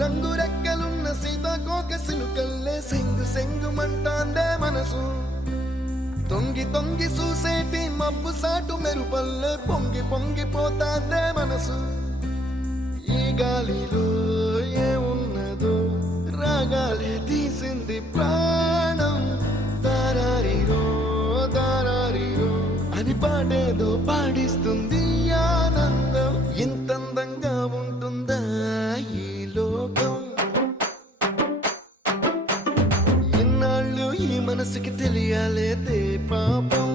రంగు రెక్కలున్న సీతాకోక సిలుకల్లే సెంగు సెంగుమంటాందే మనసు తొంగి తొంగి చూసేటి మబ్బు సాటు మెరుపల్లే పొంగి పొంగిపోతాందే మనసు ఈ గాలిలో ఏమున్నదో రాగాలే తీసింది ప్రాణం దారారిరో దారారిరో అని పాడేదో పాడిస్తుంది ఆనందం ఇంతందంగా ఉంటుందా ఈ లోకం ఇన్నాళ్ళు ఈ మనసుకి తెలియాలేదే పాపం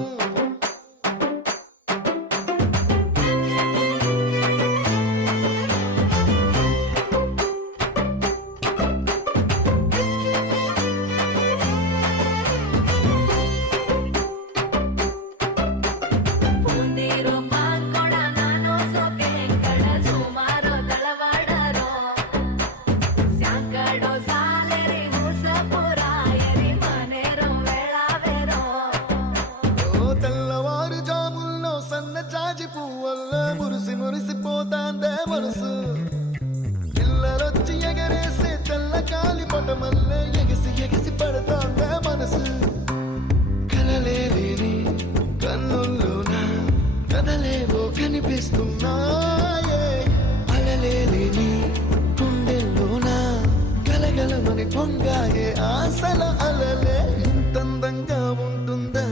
జాజి పువ్వల్ల మురిసి మురిసిపోతాందే మనసు పిల్లలొచ్చి ఎగరేసే తెల్ల కాలి పటమల్లే ఎగిసి ఎగిసి పడతాందే మనసు కలలేని కన్నుల్లోన కదలేవో కనిపిస్తున్నాయే అలలేని గుండెల్లోన గలగలమని పొంగాయే ఆశల అలలే ఇంతందంగా ఉంటుందా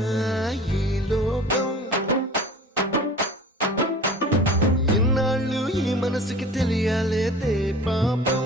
ఈ లోకం ఈ మనసుకి తెలియాలేదే పాపం